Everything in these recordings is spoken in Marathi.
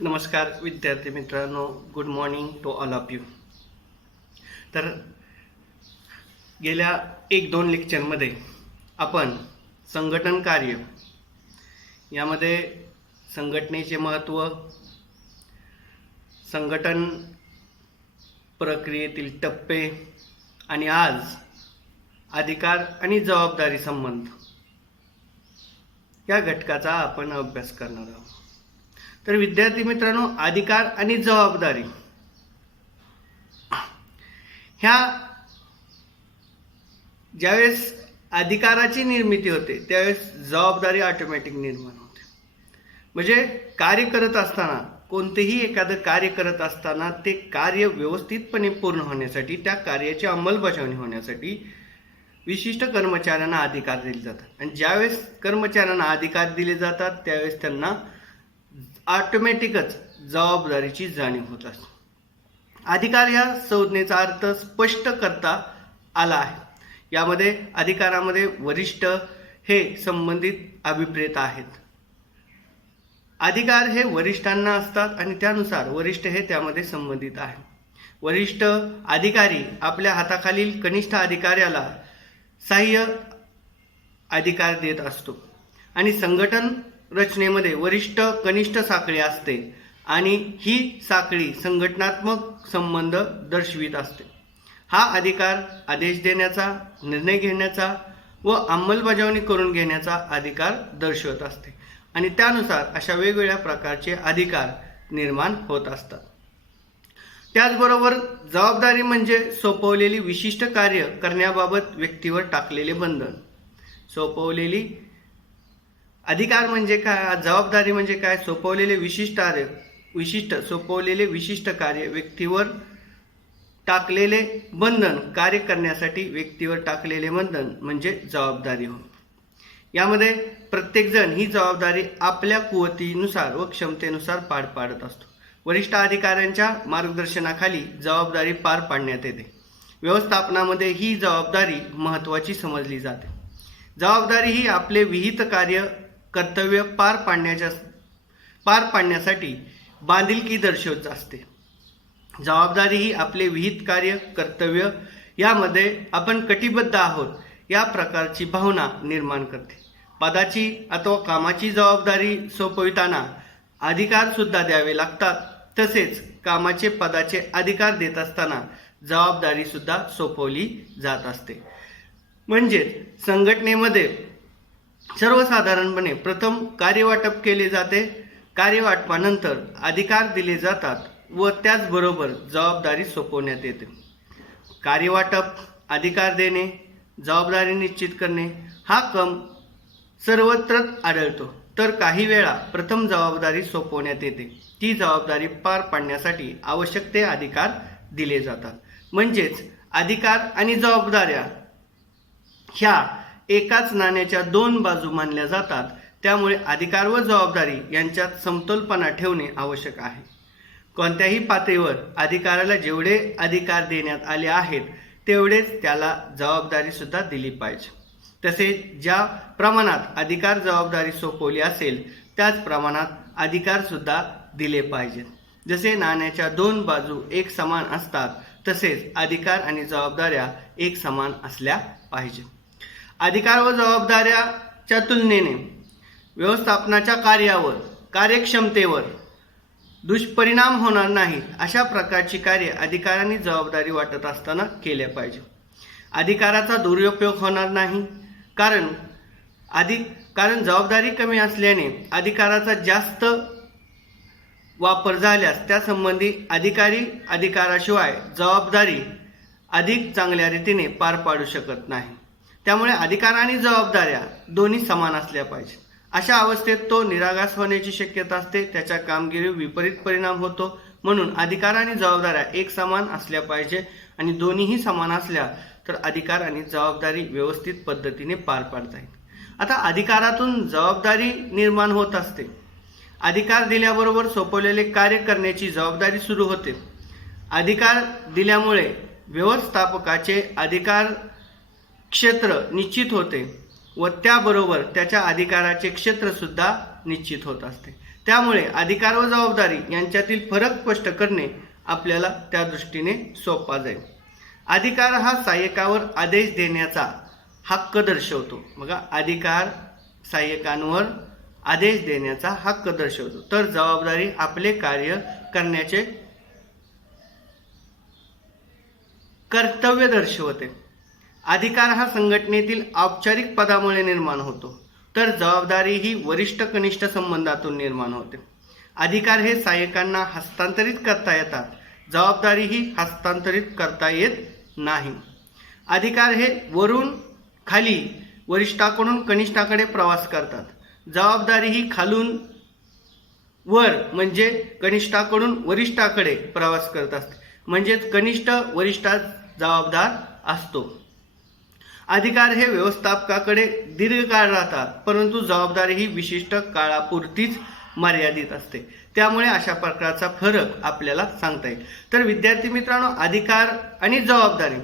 नमस्कार विद्यार्थी मित्रांनो, good morning to all of you. तर गेल्या 1-2 लेक्चरमध्ये आपण संघटन कार्य यामध्ये संघटनेचे महत्त्व, संघटन प्रक्रियेतील टप्पे आणि आज अधिकार आणि जबाबदारी संबंध या घटकाचा आपण अभ्यास करणार आहोत. तर विद्यार्थी मित्रांनो, अधिकार आणि जबाबदारी ह्या ज्यावेळेस अधिकाराची निर्मिती होते त्यावेळेस जबाबदारी ऑटोमॅटिक निर्माण होते. म्हणजे कार्य करत असताना, कोणतेही एखादं कार्य करत असताना ते कार्य व्यवस्थितपणे पूर्ण होण्यासाठी, त्या कार्याची अंमलबजावणी होण्यासाठी विशिष्ट कर्मचाऱ्यांना अधिकार दिले जातात. आणि ज्यावेळेस कर्मचाऱ्यांना अधिकार दिले जातात त्यावेळेस त्यांना ऑटोमॅटिकच जबाबदारीची जाणीव होत असते. अधिकार या संज्ञेचा अर्थ स्पष्ट करता आला आहे. यामध्ये अधिकारामध्ये वरिष्ठ हे संबंधित अभिप्रेत आहेत. अधिकार हे वरिष्ठांना असतात आणि त्यानुसार वरिष्ठ हे त्यामध्ये संबंधित आहे. वरिष्ठ अधिकारी आपल्या हाताखालील कनिष्ठ अधिकाऱ्याला सहाय्य अधिकार देत असतो आणि संघटन रचनेमध्ये वरिष्ठ कनिष्ठ साखळी असते आणि ही साखळी संघटनात्मक संबंध दर्शवित असते. हा अधिकार आदेश देण्याचा, निर्णय घेण्याचा व अंमलबजावणी करून घेण्याचा अधिकार दर्शवत असते आणि त्यानुसार अशा वेगवेगळ्या प्रकारचे अधिकार निर्माण होत असतात. त्याचबरोबर जबाबदारी म्हणजे सोपवलेली विशिष्ट कार्य करण्याबाबत व्यक्तीवर टाकलेले बंधन. अधिकार म्हणजे काय, जबाबदारी म्हणजे काय, सोपवलेले विशिष्ट कार्य व्यक्तीवर टाकलेले बंधन, कार्य करण्यासाठी व्यक्तीवर टाकलेले बंधन म्हणजे जबाबदारी होय. यामध्ये प्रत्येकजण ही जबाबदारी आपल्या कुवतीनुसार व क्षमतेनुसार पार पाडत असतो. वरिष्ठ अधिकाऱ्यांच्या मार्गदर्शनाखाली जबाबदारी पार पाडण्यात येते. व्यवस्थापनामध्ये ही जबाबदारी महत्त्वाची समजली जाते. जबाबदारी ही आपले विहित कार्य कर्तव्य पार पाडण्यासाठी बांधिलकी दर्शवत असते. जबाबदारी ही आपले विहित कार्य कर्तव्य यामध्ये आपण कटिबद्ध आहोत या प्रकारची भावना निर्माण करते. पदाची अथवा कामाची जबाबदारी सोपविताना अधिकार सुद्धा द्यावे लागतात. तसेच कामाचे पदाचे अधिकार देत असताना जबाबदारी सुद्धा सोपवली जात असते. म्हणजेच संघटनेमध्ये सर्वसाधारणपणे प्रथम कार्यवाटप केले जाते. कार्यवाटपानंतर अधिकार दिले जातात व त्याचबरोबर जबाबदारी सोपवण्यात येते. कार्यवाटप, अधिकार देणे, जबाबदारी निश्चित करणे हा क्रम सर्वत्र आढळतो. तर काही वेळा प्रथम जबाबदारी सोपवण्यात येते. ती जबाबदारी पार पाडण्यासाठी आवश्यक ते अधिकार दिले जातात. म्हणजेच अधिकार आणि जबाबदाऱ्या ह्या एकाच नाण्याच्या 2 बाजू मानल्या जातात. त्यामुळे अधिकार व जबाबदारी यांच्यात समतोलपणा ठेवणे आवश्यक आहे. कोणत्याही पातळीवर अधिकाराला जेवढे अधिकार देण्यात आले आहेत तेवढेच त्याला जबाबदारी सुद्धा दिली पाहिजे. तसेच ज्या प्रमाणात अधिकार जबाबदारी सोपवली असेल त्याच प्रमाणात अधिकार सुद्धा दिले पाहिजेत. जसे नाण्याच्या 2 बाजू एक समान असतात तसेच अधिकार आणि जबाबदाऱ्या एक समान असल्या पाहिजे. अधिकार व जबाबदाऱ्याच्या तुलनेने व्यवस्थापनाच्या कार्यावर, कार्यक्षमतेवर दुष्परिणाम होणार नाही अशा प्रकारची कार्य अधिकार आणि जबाबदारी वाटत असताना केल्या पाहिजे. अधिकाराचा दुरुपयोग होणार नाही कारण जबाबदारी कमी असल्याने अधिकाराचा जास्त वापर झाल्यास त्यासंबंधी अधिकारी अधिकाराशिवाय जबाबदारी अधिक चांगल्या रीतीने पार पाडू शकत नाही. त्यामुळे अधिकार आणि जबाबदाऱ्या दोन्ही समान असल्या पाहिजेत. अशा अवस्थेत तो निरागस होण्याची शक्यता असते, त्याच्या कामगिरीवर विपरीत परिणाम होतो. म्हणून अधिकार आणि जबाबदाऱ्या एक समान असल्या पाहिजे आणि दोन्हीही समान असल्या तर अधिकार आणि जबाबदारी व्यवस्थित पद्धतीने पार पाडता येईल. आता अधिकारातून जबाबदारी निर्माण होत असते. अधिकार दिल्याबरोबर सोपवलेले कार्य करण्याची जबाबदारी सुरू होते. अधिकार दिल्यामुळे व्यवस्थापकाचे अधिकार क्षेत्र निश्चित होते व त्याबरोबर त्याच्या अधिकाराचे क्षेत्र सुद्धा निश्चित होत असते. त्यामुळे अधिकार व जबाबदारी यांच्यातील फरक स्पष्ट करणे आपल्याला त्या दृष्टीने सोपा जाईल. अधिकार हा सहाय्यकावर आदेश देण्याचा हक्क दर्शवतो. बघा, अधिकार सहाय्यकांवर आदेश देण्याचा हक्क दर्शवतो, तर जबाबदारी आपले कार्य करण्याचे कर्तव्य दर्शवते. अधिकार हा संघटनेतील औपचारिक पदामुळे निर्माण होतो, तर जबाबदारी ही वरिष्ठ कनिष्ठ संबंधातून निर्माण होते. अधिकार हे सहाय्यकांना हस्तांतरित करता येतात, जबाबदारी ही हस्तांतरित करता येत नाही. अधिकार हे वरून खाली वरिष्ठाकडून कनिष्ठाकडे प्रवास करतात, जबाबदारी ही खालून वर म्हणजे कनिष्ठाकडून वरिष्ठाकडे प्रवास करत असते, म्हणजेच कनिष्ठ वरिष्ठास जबाबदार असतो. अधिकार हे व्यवस्थापकाकडे दीर्घकाळ राहतात, परंतु जबाबदारी ही विशिष्ट काळापुरतीच मर्यादित असते. त्यामुळे अशा प्रकारचा फरक आपल्याला सांगता येईल. तर विद्यार्थी मित्रांनो, अधिकार आणि जबाबदारी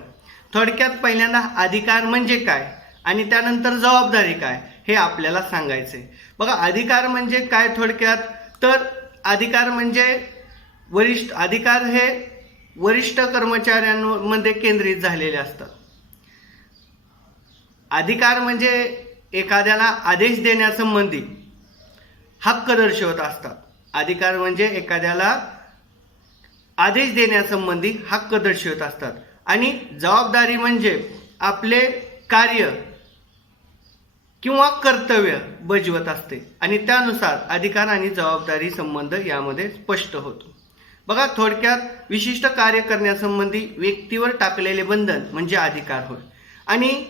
थोडक्यात पहिल्यांदा अधिकार म्हणजे काय आणि त्यानंतर जबाबदारी काय हे आपल्याला सांगायचे. बघा, अधिकार म्हणजे काय थोडक्यात, तर अधिकार म्हणजे अधिकार हे वरिष्ठ कर्मचाऱ्यांमध्ये केंद्रित झालेले असतात. अधिकार म्हणजे एखाद्याला आदेश देण्यासंबंधी हक्क दर्शवत असतात. अधिकार म्हणजे एखाद्याला आदेश देण्यासंबंधी हक्क दर्शवत असतात. आणि जबाबदारी म्हणजे आपले कार्य किंवा कर्तव्य बजावत असते आणि त्यानुसार अधिकार आणि जबाबदारी संबंध यामध्ये स्पष्ट होतो. बघा, थोडक्यात विशिष्ट कार्य करण्यासंबंधी व्यक्तीवर टाकलेले बंधन म्हणजे अधिकार होय आणि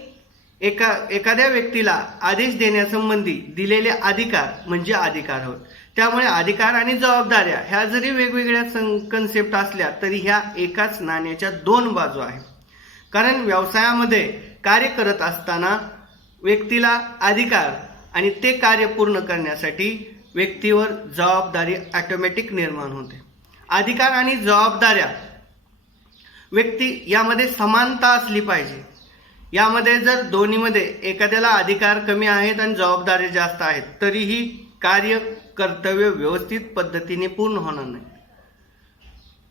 एखाद्या व्यक्तीला आदेश देण्यासंबंधी दिलेले अधिकार म्हणजे अधिकार होय. त्यामुळे अधिकार आणि जबाबदाऱ्या ह्या जरी वेगवेगळ्या कन्सेप्ट असल्या तरी ह्या एकाच नाण्याच्या दोन बाजू आहेत. कारण व्यवसायामध्ये कार्य करत असताना व्यक्तीला अधिकार आणि ते कार्य पूर्ण करण्यासाठी व्यक्तीवर जबाबदारी ऑटोमॅटिक निर्माण होते. अधिकार आणि जबाबदाऱ्या व्यक्ती यामध्ये समानता असली पाहिजे. यामध्ये जर दोन्हीमध्ये एखाद्याला अधिकार कमी आहेत आणि जबाबदारी जास्त आहेत तरीही कार्य कर्तव्य व्यवस्थित पद्धतीने पूर्ण होणार नाही.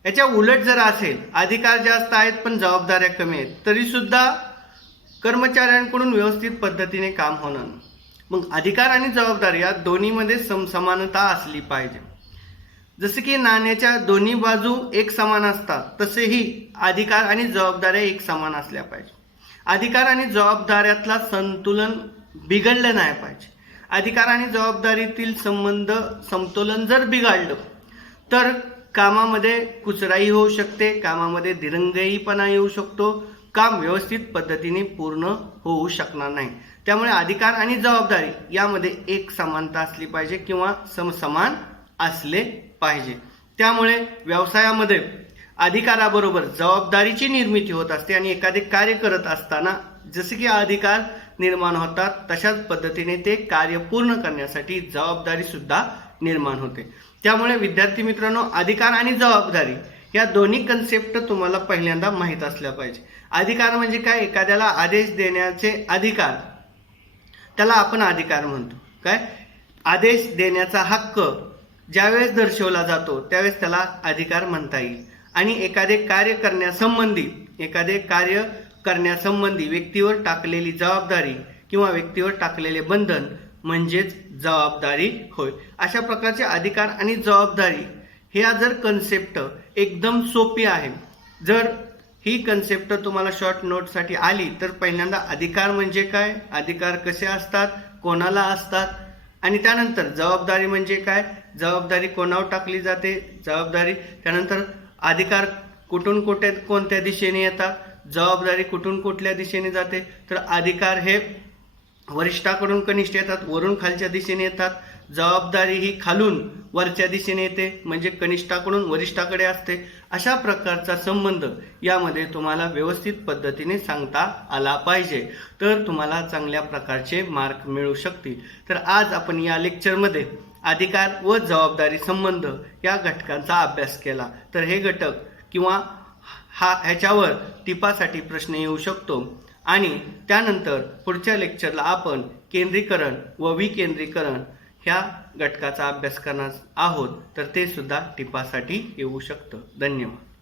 याच्या उलट जर असेल, अधिकार जास्त आहेत पण जबाबदाऱ्या कमी आहेत तरी सुद्धा कर्मचाऱ्यांकडून व्यवस्थित पद्धतीने काम होणार नाही. मग अधिकार आणि जबाबदारी या दोन्हीमध्ये समानता असली पाहिजे. जसे की नाण्याच्या दोन्ही बाजू एक समान असतात तसेही अधिकार आणि जबाबदाऱ्या एक समान असल्या पाहिजे. अधिकार आणि जबाबदाऱ्यातला संतुलन बिघडलं नाही पाहिजे. अधिकार आणि जबाबदारीतील समतोलन जर बिघडलं तर कामामध्ये कुचराई होऊ शकते, कामामध्ये दिरंगाईपणा येऊ शकतो, काम व्यवस्थित पद्धतीने पूर्ण होऊ शकणार नाही. त्यामुळे अधिकार आणि जबाबदारी यामध्ये एक समानता असली पाहिजे किंवा समान असले पाहिजे. त्यामुळे व्यवसायामध्ये अधिकाराबरोबर जबाबदारीची निर्मिती होत असते आणि एखादे कार्य करत असताना जसे की अधिकार निर्माण होतात तशाच पद्धतीने ते कार्य पूर्ण करण्यासाठी जबाबदारी सुद्धा निर्माण होते. त्यामुळे विद्यार्थी मित्रांनो, अधिकार आणि जबाबदारी या दोन्ही कन्सेप्ट तुम्हाला पहिल्यांदा माहीत असल्या पाहिजे. अधिकार म्हणजे काय, एखाद्याला आदेश देण्याचे अधिकार, त्याला आपण अधिकार म्हणतो. काय, आदेश देण्याचा हक्क ज्यावेळेस दर्शवला जातो त्यावेळेस त्याला अधिकार म्हणता येईल. आणि एखादे कार्य करण्यासंबंधी व्यक्तीवर टाकलेली जबाबदारी किंवा व्यक्तीवर टाकलेले बंधन म्हणजेच जबाबदारी होय. अशा प्रकारचे अधिकार आणि जबाबदारी ह्या जर कन्सेप्ट एकदम सोपी आहे. जर ही कन्सेप्ट तुम्हाला शॉर्ट नोटसाठी आली तर पहिल्यांदा अधिकार म्हणजे काय, अधिकार कसे असतात, कोणाला असतात, आणि त्यानंतर जबाबदारी म्हणजे काय, जबाबदारी कोणावर टाकली जाते, जबाबदारी त्यानंतर अधिकार कुठून कोणत्या दिशेने येतात, जबाबदारी कुठून कुठल्या दिशेने जाते. तर अधिकार हे वरिष्ठाकडून कनिष्ठ येतात, वरून खालच्या दिशेने येतात. जबाबदारी ही खालून वरच्या दिशेने येते म्हणजे कनिष्ठाकडून वरिष्ठाकडे असते. अशा प्रकारचा संबंध यामध्ये तुम्हाला व्यवस्थित पद्धतीने सांगता आला पाहिजे तर तुम्हाला चांगल्या प्रकारचे मार्क मिळू शकतील. तर आज आपण या लेक्चरमध्ये अधिकार व जबाबदारी संबंध या घटकांचा अभ्यास केला. तर हे घटक किंवा ह्याच्यावर टिपासाठी प्रश्न येऊ शकतो आणि त्यानंतर पुढच्या लेक्चरला आपण केंद्रीकरण व विकेंद्रीकरण ह्या घटकाचा अभ्यास करणार आहोत तर ते सुद्धा टिपासाठी येऊ शकतं. धन्यवाद.